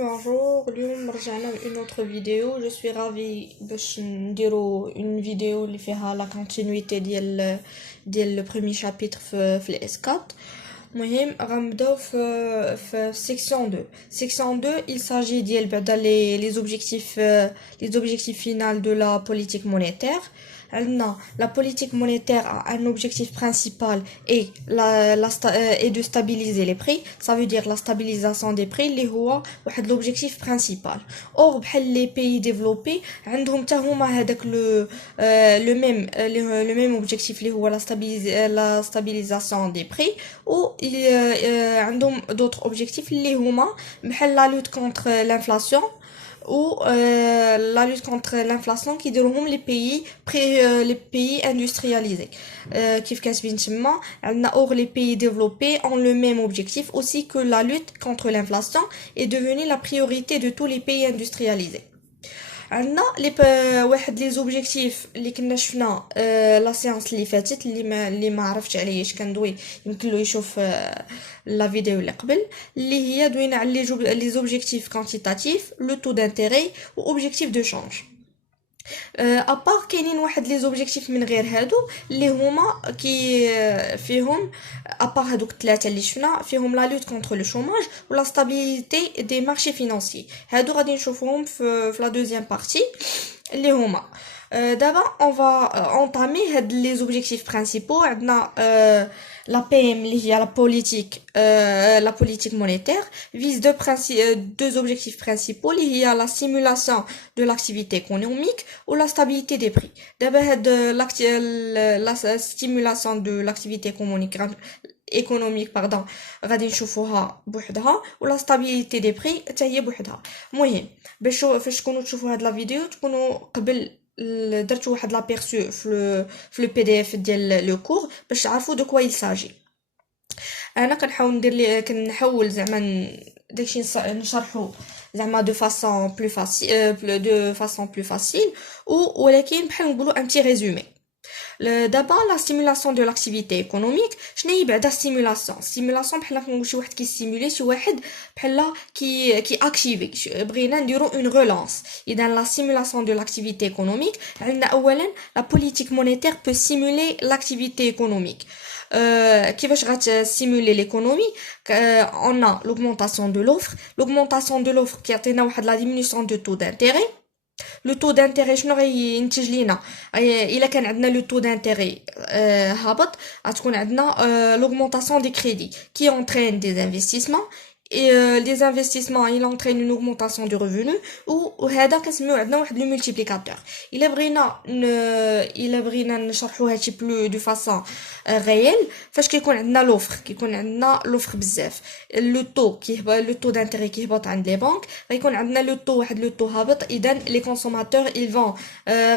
Bonjour, اليوم رجعنا une autre vidéo. Je suis ravie باش نديرو une vidéo اللي فيها la continuité ديال le premier chapitre في الاس 4. المهم غنبداو في section 2. Section 2, il s'agit ديال بعدا les objectifs finaux de la politique monétaire. La politique monétaire a un objectif principal et de stabiliser les prix. Ça veut dire la stabilisation des prix اللي هو واحد l'objectif principal. Or بحال les pays développés عندهم حتى هما هذاك le même objectif اللي هو la stabilisation des prix ou عندهم d'autres objectifs اللي هما بحال la lutte contre l'inflation ou la lutte contre l'inflation qui déroulent les pays industrialisés. كيف كاتبين تما عندنا or les pays développés ont le même objectif aussi que la lutte contre l'inflation est devenue la priorité de tous les pays industrialisés. عندنا واحد لي زوبجيكتيف اللي كنا شفنا لا سيانس اللي فاتت اللي ما عرفتش عليه كندوي يمكن له يشوف لا فيديو اللي قبل اللي هي دوينا على لي زوبجيكتيف كوانتيتاتيف لو تو دانتيري و اوبجيكتيف دو شانج. ابار كاينين واحد لي زوبجيكتيف من غير هادو اللي هما كي فيهم ابار هادوك الثلاثه اللي شفنا فيهم لا لوت كونتر لو شوماج ولا ستابيليتي دي مارشي فينانسيي. هادو غادي نشوفوهم في لا دوزيام بارتي اللي هما دابا on va entamer هاد لي زوبجيكتيف برينسيپو. عندنا la PM اللي هي la politique monétaire vise deux objectifs principaux اللي هي la stimulation de l'activité économique ou la stabilité des prix. D'abord la stimulation de l'activité économique غادي نشوفوها بوحدها ولا stabilité des prix حتى هي بوحدها. المهم فاش تكونوا تشوفوا هاد لا فيديو تكونوا قبل درت واحد لابيرسو في لو بي دي اف ديال لو كور باش تعرفوا دو كوا il s'agit. انا كنحاول كنحاول زعما داكشي نشرحو زعما دو فاصون بلو فاسيل ولكن بحال نقولوا ان بتي ريزومي. D'abord la stimulation de l'activité économique. شنو هي بعدا stimulation بحال كنقول شي واحد كيستيمولي شي واحد بحال كي اكتيفي بغينا نديرو اون ريلانس. اذا la stimulation de l'activité économique عندنا اولا la politique monétaire peut stimuler l'activité économique. كيفاش غتستيمولي ليكونومي؟ on a l'augmentation de l'offre كيعطينا واحد la diminution de taux d'intérêt. لو طو دانتيري شنو غينتج لينا؟ الا كان عندنا لو طو دانتيري هابط غتكون عندنا l'augmentation des crédits qui entraîne des investissements et les investissements il entraîne une augmentation du revenu وهذا كنسميو عندنا واحد لو مولتيبليكاتور. الا بغينا نشرحوا هادشي بلو دو فاصون غيال فاش كيكون عندنا لوفر بزاف لو طو كيهبط لو طو دانتيري كيهبط عند لي بانك غيكون عندنا واحد لو طو هابط. اذا لي كونسوماتور ils vont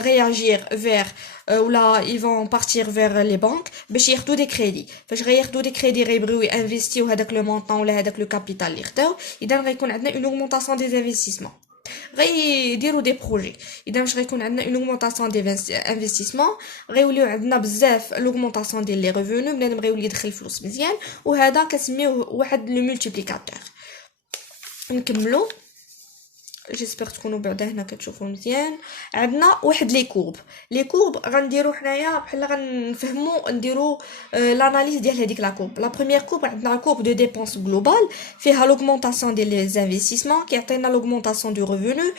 réagir vers ولا ils vont partir vers les banques باش ياخذوا دي كريدي. فاش غياخذوا دي كريدي غيبغيو انفيستيو هذاك لو مونطون ولا هذاك لو كابيتال اللي خداو. اذا غيكون عندنا اون اوغمونطاسيون دي انفستيسمون غيديروا دي بروجي. اذا واش غيكون عندنا اون اوغمونطاسيون دي انفستيسمون غيوليو عندنا بزاف لوغمونطاسيون ديال لي ريفونو بنادم غيولي يدخل فلوس مزيان وهذا كنسميوه واحد لو مولتيبليكاتور. نكملوا جيسبر تكونوا بعدا هنا كتشوفوا مزيان. عندنا واحد لي كورب غنديرو حنايا بحال غنفهموا نديرو لاناليز ديال هذيك لا كورب. لا بروميير كورب عندنا لا كورب دو ديبونس غلوبال فيها لوغمونطاسيون ديال لي انفستيسمون كيعطينا لوغمونطاسيون دو ريفونو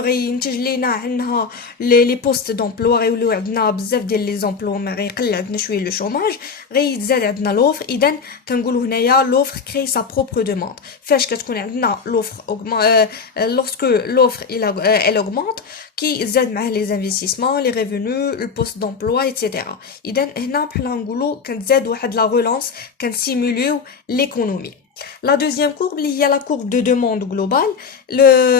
غينتج لينا عنها لي بوست دومبلوا غيوليو عندنا بزاف ديال لي زومبلوا ما غيقل عندنا شويه لو شوماج غيتزاد عندنا لوفر. اذا كنقولوا هنايا لوفر كري سا بروبر دوموند. فاش كتكون عندنا لوفر lorsque l'offre elle augmente qui زاد معاه les investissements les revenus le poste d'emploi etc. اذا هنا بحال نقولوا كتزاد واحد لا ريلانس كنسيموليو l'économie. La deuxième courbe اللي هي la courbe de demande globale.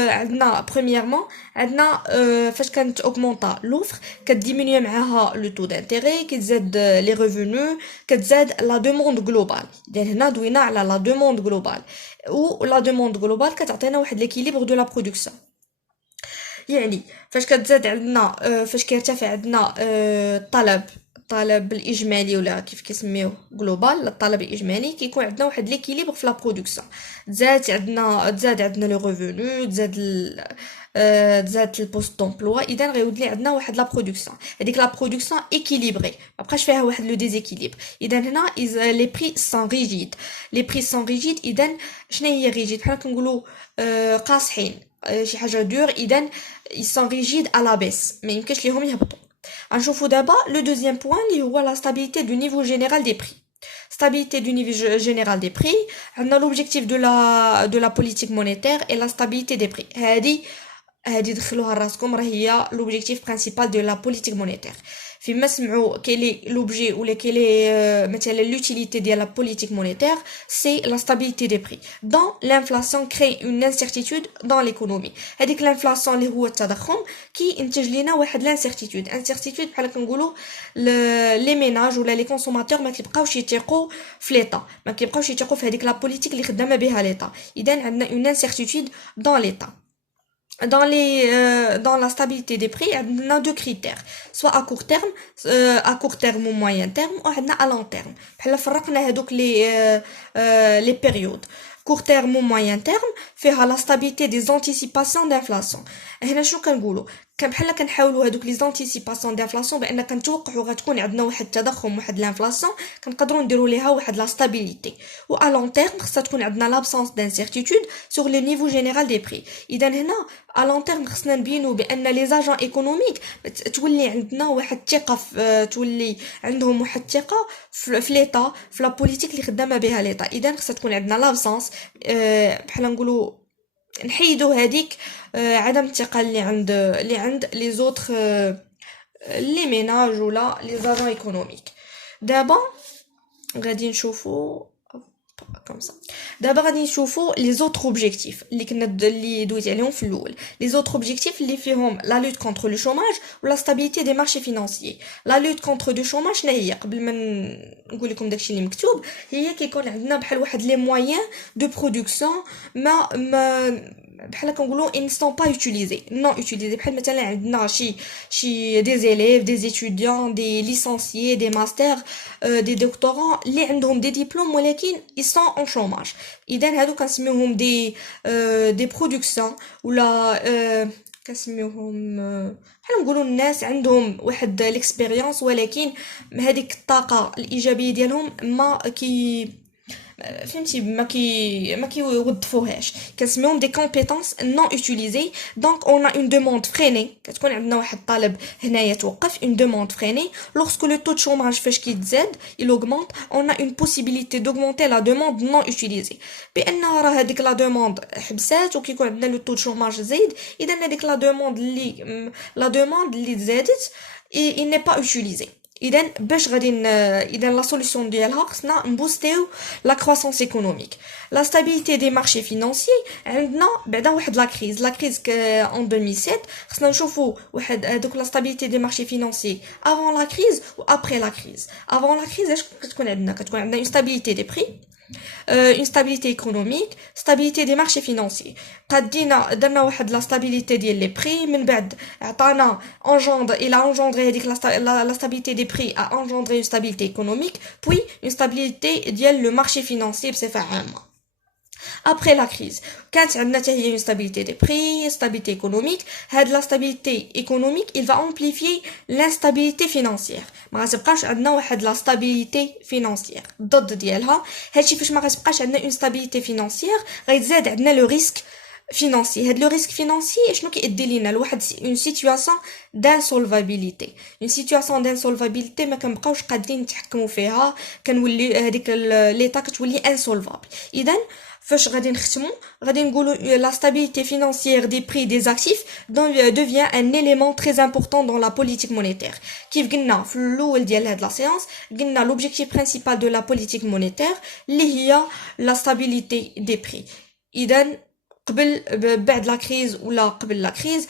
عندنا premièrement عندنا فاش كانت augmenta l'offre كتديمينيو معاها le taux d'intérêt كتزاد les revenus كتزاد la demande globale. اذا هنا دوينا على la demande globale و la demande globale كتعطينا واحد l'équilibre de la production. يعني فاش كتزاد عندنا فاش كيرتفع عندنا الطلب الطلب الاجمالي ولا كيف كيسميوه جلوبال، الطلب الاجمالي كيكون عندنا واحد ليكيليبر في لا برودكسيون. تزاد عندنا لو ريفونو، تزاد البوست دومبلوا، اذا غيولي لي عندنا واحد لا برودكسيون. هذيك لا برودكسيون ايكيليبري، ما بقاش فيها واحد لو ديزيكيليبر. اذا هنا لي بري سون ريجيد، اذا شنو هي ريجيد؟ بحال كنقولوا قاصحين، شي حاجه دور، اذا ils sont rigides à la baisse، ما يمكنش ليهم يهبطوا. غنشوفوا دابا لو دوزيام بوين اللي هو لا stabilité du niveau général des prix. Stabilité du niveau général des prix, on a l'objectif de la politique monétaire et la stabilité des prix. هادي دخلوها راسكم، راه هي l'objectif principal de la politique monétaire. فيما سمعوا كاين l'objet ولا كاين مثلا l'utilité ديال la politique monétaire, c'est la stabilité des prix. Donc l'inflation crée une incertitude dans l'économie. هذيك l'inflation اللي هو التضخم كينتج لينا واحد l'incertitude بحال كنقولوا لي ميناج ولا لي كونسوماتور ما كيبقاوش يثيقوا في ليطا، ما كيبقاوش يثيقوا في هذيك لا بوليتيك اللي خدامه بها ليطا. اذا عندنا une incertitude dans l'état. Dans la stabilité des prix, on a deux critères, soit à court terme ou moyen terme, ou à long terme. بحال فرقنا هذوك les périodes. Court terme ou moyen terme فيها la stabilité des anticipations d'inflation. هنا شنو كنقولوا؟ بحال كنحاولوا هذوك لي زانتيسيباسيون دانفلاسيون بان كنتوقعوا غتكون عندنا واحد التضخم، واحد لانفلاسيون، كنقدروا نديروا ليها واحد لا ستابيليتي. و ا لون تيرم خصها تكون عندنا لابسونس دانسيرتيتود سور لو نيفو جينيرال دي بري. اذا هنا ا لون تيرم خصنا نبينوا بان لي زاجون ايكونوميك تولي عندنا واحد الثقه، تولي عندهم واحد الثقه في ليطا، في لا بوليتيك اللي خدامه بها ليطا. اذا خصها تكون عندنا لابسونس، بحال نقولوا نحيدوا هذيك عدم الثقه اللي عند لي زوتر لي ميناج ولا لي زاجون ايكونوميك. دابا غادي نشوفوا كوم سا. دابا غادي نشوفوا لي زوتر اوبجيكتيف اللي دويت عليهم في الاول. لي زوتر اوبجيكتيف اللي فيهم لا لوت كونتر لو شوماج ولا ستابيليتي دي مارشي فينانسيي. لا لوت كونتر دو شوماج شنو هي؟ قبل ما نقول لكم داكشي اللي مكتوب، هي كيكون عندنا بحال واحد لي مويان دو برودكسيون ما بحال كنقولوا ان سون با يوتيليزي، نون يوتيليزي. بحال مثلا عندنا شي دي زيليف، دي ستوديون، دي ليسانسيي، دي ماستر، دي دكتورون اللي عندهم دي ديبلوم ولكن ils sont en chômage. اذا هادو كنسميوهم دي برودكسيون ولا كنسميوهم بحال نقولوا الناس عندهم واحد ليكسبيريونس ولكن هذيك الطاقه الايجابيه ديالهم ما فهمتي ما كيوظفوهاش. كنسميهم دي كومبيتونس نون يوتيليزي. دونك اون ا اون دوموند فريني، كتكون عندنا واحد الطلب هنايا توقف، اون دوموند فريني. لوغسكو لو تو دو شوماج فاش كيتزاد il augmente، on a une possibilité d'augmenter la demande non utilisée، بان راه هذيك لا دوموند حبسات وكيكون عندنا لو تو دو شوماج زايد. اذا هذيك لا دوموند اللي تزادت il n'est pas utilisé. اذا باش غادي اذا لا سوليوشن ديالها خصنا نبوستيو لا كروسونس ايكونوميك. لا ستابيليتي دي مارشي فينانسي عندنا بعدا واحد لا كريز ان 2007 خصنا نشوفوا واحد هذوك لا ستابيليتي دي مارشي فينانسي افون لا كريز و ابري لا كريز. افون لا كريز اش كتكون عندنا اون ستابيليتي دي بري، une stabilité économique, stabilité des marchés financiers. درنا واحد la stabilité ديال les prix، من بعد عطانا il a engendré هذيك la stabilité des prix a engendré une stabilité économique puis une stabilité ديال le marché financier بصفة عامة. Après la crise كانت عندنا حتى هي une stabilité des prix, stabilité économique. هاد la stabilité économique il va amplifier l'instabilité financière. ما غتبقاش عندنا واحد la stabilité financière ضد ديالها. هادشي فاش ما غتبقاش عندنا une stabilité financière غيتزاد عندنا le risque financier. هاد لو ريسك فينانسي شنو كيؤدي لينا لواحد اون سيتوياسيون دانسولفابيليتي. اون سيتوياسيون دانسولفابيليتي ما كنبقاوش قادرين نتحكموا فيها، كنولي هذيك ليطا كتولي انسولفابل. اذا فاش غادي نختموا غادي نقولوا la stabilité financière des prix des actifs devient un élément très important dans la politique monétaire. كيف قلنا في الاول ديال هاد لا سيانس قلنا l'objectif principal de la politique monétaire اللي هي la stabilité des prix. اذا بعد لا كريز ولا قبل لا كريز